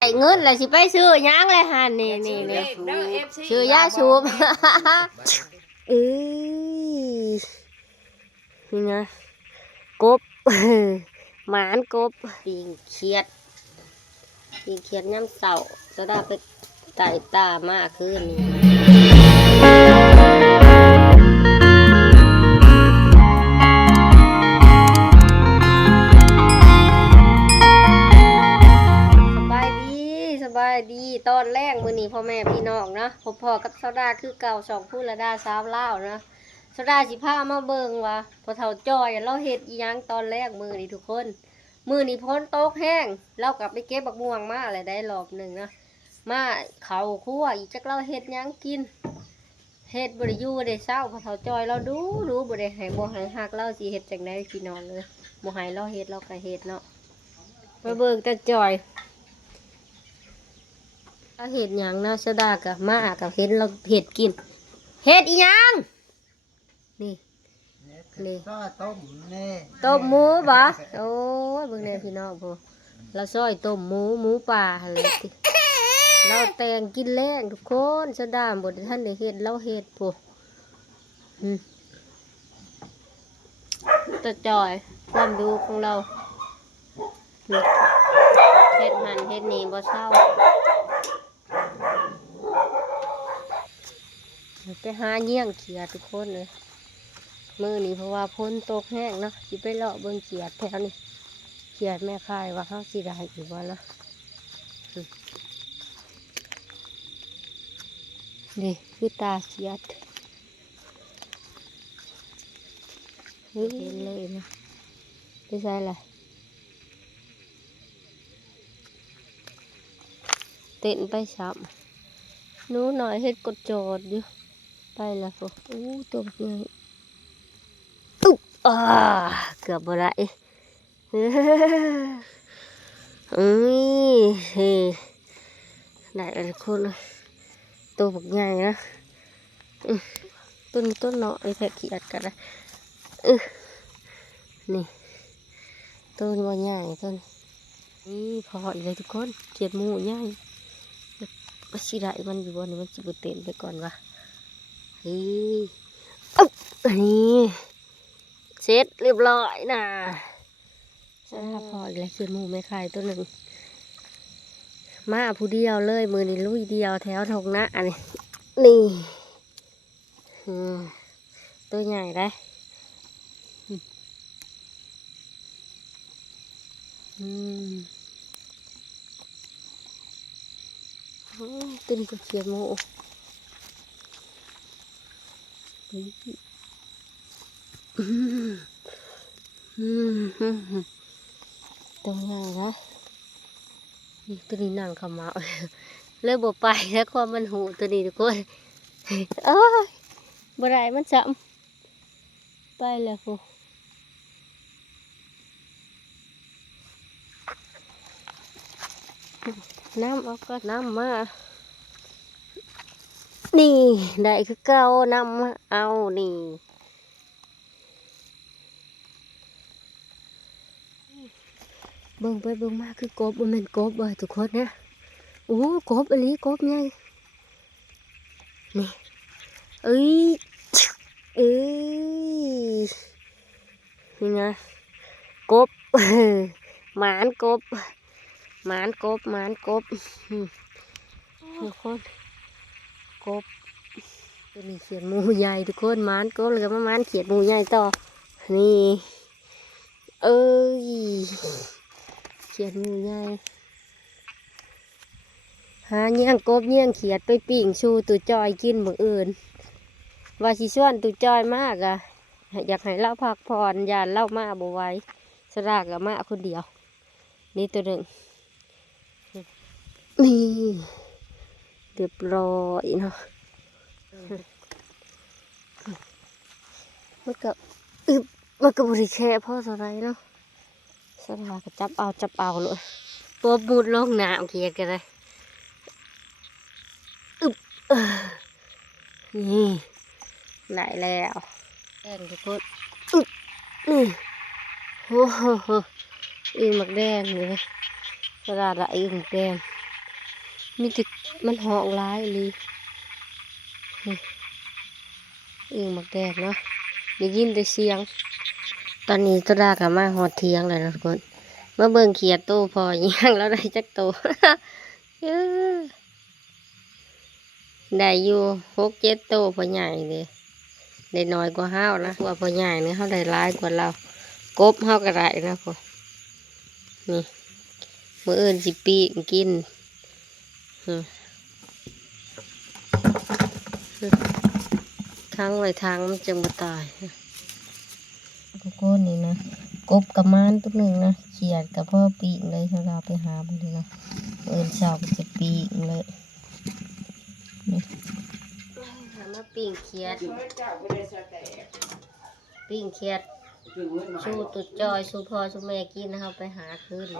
ไอ้เงินเลยสิไปซื้อยังเลยฮะนี่ซื้อยาสูบเอ้ยนี่นะกบหมานกบปีงเขียดน้ำเต่าจะได้ไปไต่ตามากขึ้นสบายดีตอนแรกมื้อนี้พ่อแม่พี่น้องนะพ่อกับเซาดาคือเก่าสองผู้ละดาสาวเล่านะเซาดาสิพามาเบิ่งว่าพอเฒ่าจ้อยเราเฮ็ดอีหยังตอนแรกมื้อนี้ทุกคนมื้อนี้พ้นตกแห้งเรากลับไปเก็บบักม่วงมาอะไรได้รอบหนึ่งนะมาเขาคั่วอีกจักเราเฮ็ดหยังกินเฮ็ดบ่ได้อยู่บ่ได้เช้าพอเฒ่าจ้อยเราดูบ่ได้ให้บ่ให้ฮักเราสิเฮ็ดจังได๋พี่น้องเลยบ่ให้เราเฮ็ดเราก็เฮ็ดเนาะมาเบิ่งแต่จ้อยถ้าเห็ดหยังนะสดากับมากับเห็ดเราเห็ดกินเห็ดอีหยังนี่ต้มหมูบ่โอ้ยเบิ่งแน่พี่น้องพอเราซอยต้มหมูป่าอะไรติเราแต่งกินแรงทุกคนสดาบทท่านได้เห็ดเราเห็ดพวกตะจอยความดูของเราเห็ดหันเห็ดนี่บ่เศร้าไปหาเยี่ยงเขียดทุกคนเลยมือนี้เพราะว่าพ้นตกแห้งเนาะจิไปเลาะเบิ่งเขียดแถวนี้เขียดแม่คายว่าเขาสิได้อยู่บ่ละนี่คือตาเขียดเห็นเลยนะไม่ใช่อะไรเต้นไปซ้ำนู้หน่อยเฮ็ดกดโจดอยู่ไปแล้วพวกตัวใหญ่ตุ๊บเกือบบ่ได้เฮ้ยได้ทุกคนเลยตัวบักใหญ่นะต้นเนาะไอ้แทะขี้อัดกันนะนี่ต้นว่าใหญ่ต้นนี่พออีกเลยทุกคนเกลียดหมูใหญ่ว่าสิได้มันอยู่บนนี้มันจิบเต้นไปก่อนวะเฮ้ยนี่เสร็จเรียบร้อยนะพออีกแล้วเกลียดหมูไม่คายตัวหนึ่งมาผู้เดียวเลยมือนี่ลุยเดียวแถวทงนะอันนี้นี่ตัวใหญ่ได้ตัวนี้ก็เขียดโมตัวใหญ่นะตัวนี้นั่งขมาเลิกบ่ไปแล้วความมันหูตัวนี้ทุกคนบ่ได้มันซ้ำไปแล้วพวกน้ำเอาก็น้ำมานี่ได้คือเก่าน้ำมาเอานี่เบิ่งไปเบิ่งมาคือกบมันเป็นกบทุกคนนะกบอะไรกบไงนี่เอ้ยนี่นะกบหมานกบทุกคนกบตัวนี้เขียดหมูใหญ่ทุกคนหมานกบเลยก็มาหมานเขียดหมูใหญ่ต่อนี่เขียดหมูใหญ่หาเงี้ยงกบเงี้ยงเขียดไปปิ่งชูตัวจอยกินมื้ออื่นว่าสิส่วนตัวจอยมากอะอยากให้เล่าพักผ่อนยานเล่ามาบ่ไหว้สลากกับมาคนเดียวนี่ตัวหนึ่งนี่เรียบร้อยเนาะมันก็บริแค่พ่อสไลด์เนาะสลากก็จับเอาเลยตัวมุดลงน้ำเขียดกันเลยนี่ได้แล้วแดงทุกคนนี่โอ้โหอีหมักแดงเลยกระดาษละอีหมักแดง มีแต่มันหอกร้ายเลยอึ่งหมักแดดเนาะได้ยินแต่เสียงตอนนี้ตัวดากับมาหอดเทียงเลยนะทุกคนเมื่อเบิ่งเขียดโตพอย่างแล้วได้จักโต ได้อยู่6-7 โตพอใหญ่เลยได้น้อยกว่าห้าวนะว่าพอใหญ่เนี่ยเขาได้ร้ายกว่าเรากบห้าวก็ได้นะพอนี่มื้ออื่นสิปีกกินทั้งไว้ทางมันจึงมาตายก็โก้นี่นะกบกับม้านตัวหนึ่งนะเขียดกับพ่อปีกเลยเราไปหามันเลยนะเอินเช้าก็จะปีกเลยนี่ทำมาปีกเขียดปีกเขียดสู้ตุดจอยสู้พ่อสู้แม่กินนะครับไปหาคืนเลย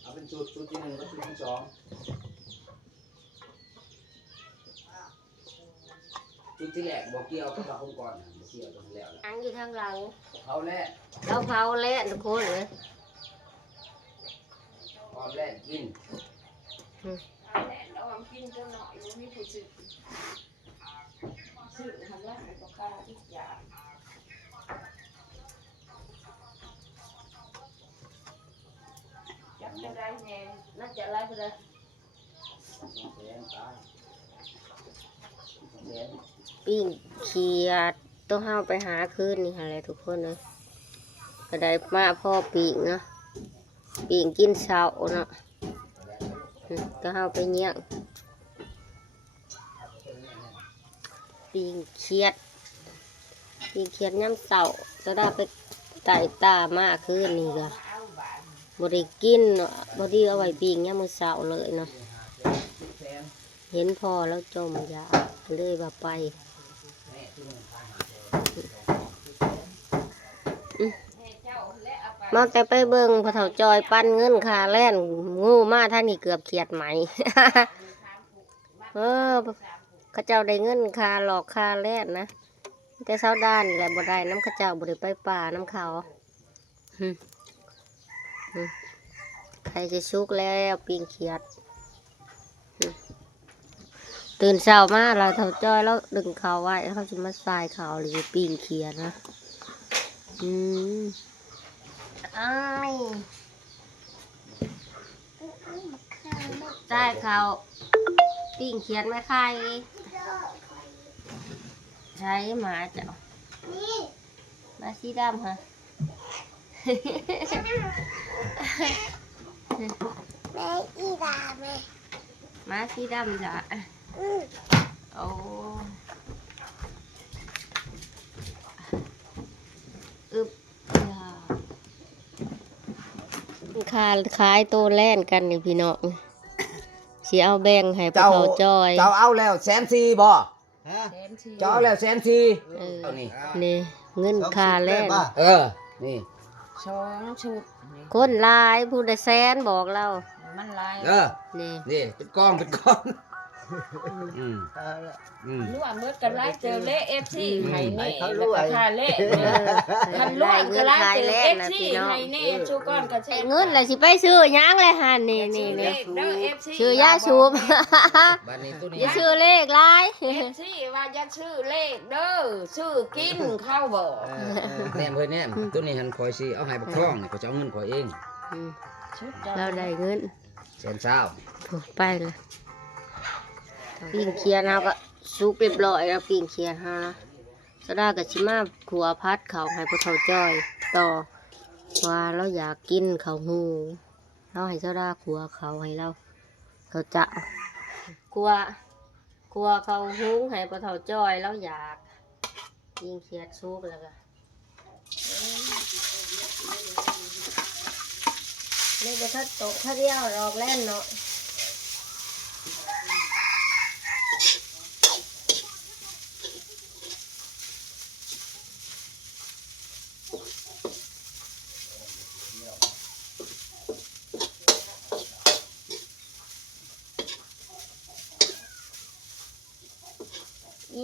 เอาเป็นชุดที่1กับชุดที่2ชุดที่แรกบอกเกี่ยวกับเราคนก่อนบอกเกี่ยวตรงแล้วอังอยู่ทางหลังเผาแรกเราเผาแล้วทุกคนเลยความแรกกินเราทำกินเจ้าหน่อยมันมีผู้ซื้อทำร้านกับข้าวทุกอย่างจับจะได้แน่น่าจะไล่ไปเลยปิ้งเขียดต้องเข้าไปหาคืนนี่อะไรทุกคนเลยก็ได้มาพ่อปิ้งเนาะปิ้งกินเช้าเนาะก็เข้าไปเนี้ยปิ้งเขียดน้ำเต่าจะได้ไปไต่ตามากคืนนี่ก็บริกินเนาะบริเอาไว้ปิ้งเนี่ยมือเสาเลยเนาะเห็นพอแล้วจมยาเลยแบบไปมาแต่ไปเบิ่งพอเฒ่าจอยปั้นเงินคาแล่นงูมาท่านนี่เกือบเขียดไหม ข้าเจ้าได้เงินคาหลอกคาแล่นนะแต่เช้าด้านนี่แหละบ่ได้น้ำข้าเจ้าบ่ได้ไปป่าน้ำเขาใครจะชุกแล้วปิ้งเขียดตื่นเช้ามาเราเฒ่าจ้อยแล้วดึงเขาไว้เขาจะมาใส่เขาหรือปิ้งเขียดนะอ้ายใส่เขาปิ้งเขียดไม่ใครใช้หมาเจ้ามาสีดำฮะแม่อีดาแม่มาสีดำจ้ะโอ้อึบขายโตแล่นกันนี่พี่น้องสิเอาแบ่งให้พวกเขาจอยเจ้าเอาแล้ว140,000บ่เจ้าเอาแล้ว140,000เอานี่เงินคาแล่นนี่2 ชุดคนลายผู้ใดแสนบอกเรามันลายนี่เป็นกองรู้ว่าเมื่อกันไล่เจอเละFC ให้แน่แล้วก็ค่าเละคันรู้ก็ไล่เจอFC ให้แน่ชูก่อนก็ใช้เงินแหละสิไปซื้อหยังเลยหั่นนี่ซื้อยาสูบอย่าซื้อเลขหลาย FC ว่าอย่าซื้อเลขเด้อซื้อกินเข้าบ่แน่เพิ่นแน่ตัวนี้หันคอยสิเอาให้บักทองนี่ก็จะเอาเงินคอยเองเราได้เงิน120,000ถูกไปเลยปิ้งเคียนเราก็ซุปเรียบร้อยแล้วปิ้งเคียนฮะสดากับชิมาขัวพัดเขาให้พวกเขาจ้อยต่อว่าเราอยากกินเขาหูเราให้สดาขัวเขาให้เราเขาจะกลัวเขาหูให้พวกเขาจ้อยเราอยากปิ้งเคียนซุปแล้วก็นี่จะทัดตกทัดเดียวรอกแล่นเนาะ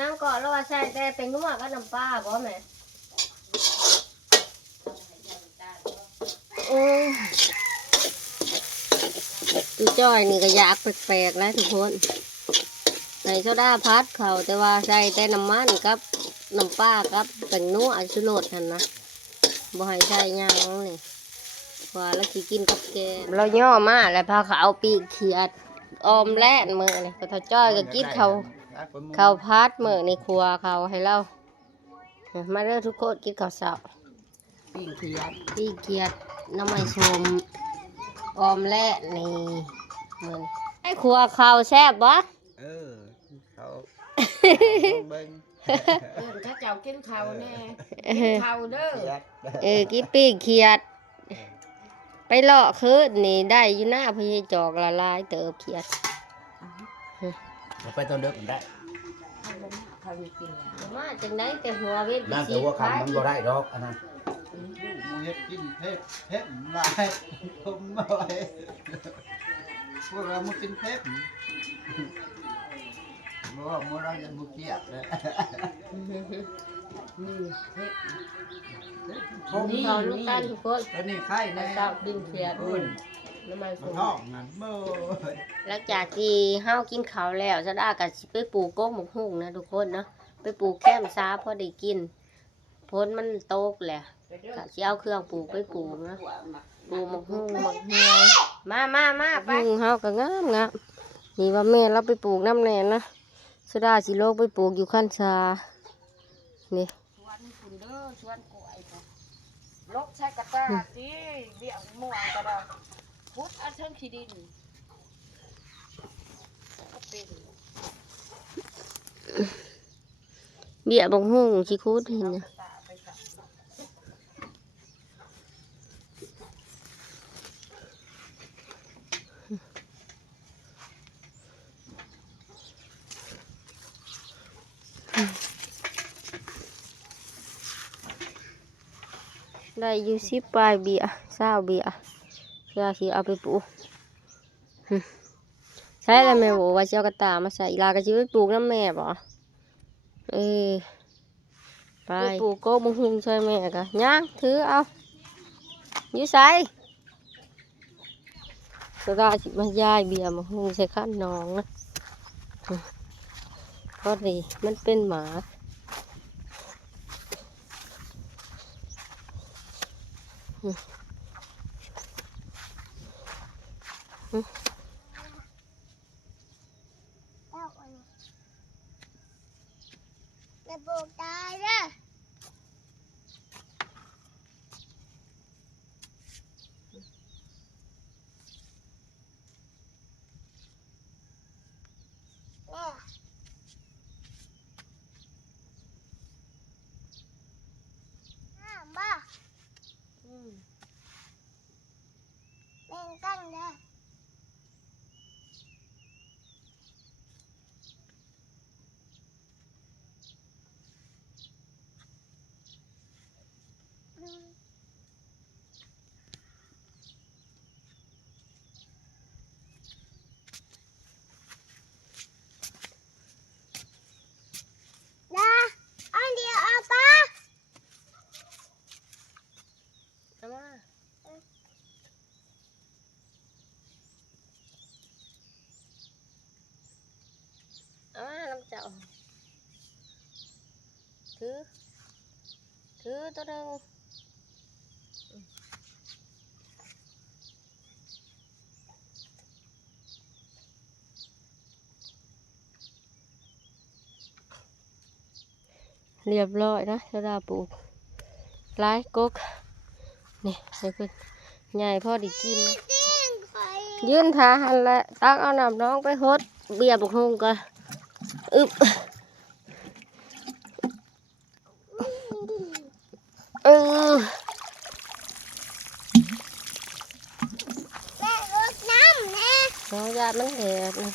ยังก่อนเราว่าใส่แต่เป็นนัวก็น้ำปลาบ่แม่ โอ้ตูจ้อยนี่ก็อยากแปลกๆแล้วทุกคนใส่โซดาพัดเขาแต่ว่าใส่แต่น้ำมันกับน้ำปลากับเป็นนัวชูรสนั่นนะบ่ให้ใส่หยังนี่ว่าแล้วสิกินกับแกงเราย่อมาแล้วพาเขาเอาปีกเขียดออมแล่นมื้อนี่ก็ถ้าจ้อยก็กินเขาพัดมื้อในครัวเขาให้เรามาเด้อทุกคนกินข้าวเช้า ปิ้งเขียด พี่เกียรติน้ำมันชมออมและนี่เหมือนไอ้ครัวข้าวแซ่บวะ เขาเบิ่ง ถ้าเจ้ากินข้าวแน่กินข้าวเด้อ กินปีกเขียดไปเลาะคืนนี่ได้อยู่หน้าพี่จอกละลายเติบเขียด ไปตอนเด็กได้ เขาอยู่กินแล้ว มาจังไดแต่หัวเวท นั่นแต่ว่าคำมันบ่ได้ดอกอันนั้น มูเฮ็ดกินเผ็ดหลายผมบ่ไหวพวกเรามากินเผ็ดบ่ว่ามื้อเราจะบ่เกลียดเลย ผมเขาลูกกันทุกคน ตัวนี้ไข่แน่ เจ้าปิ้งเขียด อุ่น น้ำมันช มัน ม ท้องนั่นเบ้อ หลังจากที่ห้าวกินข้าวแล้วจะได้กับไปปลูกโก๊กหมกหุ่งนะทุกคนเนาะไปปลูกแก้มซ้าพอได้กินพ้นมันโตกแหละก็สิเอาเครื่องปลูกไปปลูกนะปลูกหมกหุ่งหมกเหี่ยวมาไปหุ่งเฮาก็งามนี่ว่าแม่เราไปปลูกน้ำแน่นะสุดาสิโลกไปปลูกอยู่ขั้นชานี่ ชวนคุณเด้อชวนกล้วยจ้ะลกใช้กระตาสิเบี้ยม่วงก็ได้พุดเอาเทิงขี้ดินก็เป็น เบี้ยหมกหุ่งชิคุดเห็นนะ ตาไปค่ะ ได้อยู่10 ปลายเบี้ย20 เบี้ยเพื่อสิเอาไปปลูกใช่แล้วแม่บอกว่าจะเอากระตายมาใส่อีลาก็จะไปปลูกน้ำแม่บ่ไปปลูกโก้มงหุงช่วยแม่กะย่างถือเอาอยู่ใส่สดาสิมาย้ายเบียร์มงหุงใส่ข้านน้องนะพอดีมันเป็นหมาจะปลูกตายเด้อบ้าเป็นกันเด้ออันเดียวเอาปะเอามาน้ำเจ้าถือตัวหนึ่งเรียบร้อยนะจะได้ปลูกหลายกกนี่เดี๋ยวขึ้นใหญ่พ่อได้กินนะยืนทาหันละตักเอาน้ำน้องไปฮดเบียร์บุกฮงกันอึบแม่รดน้ำแน่น้องยามันแดดนะ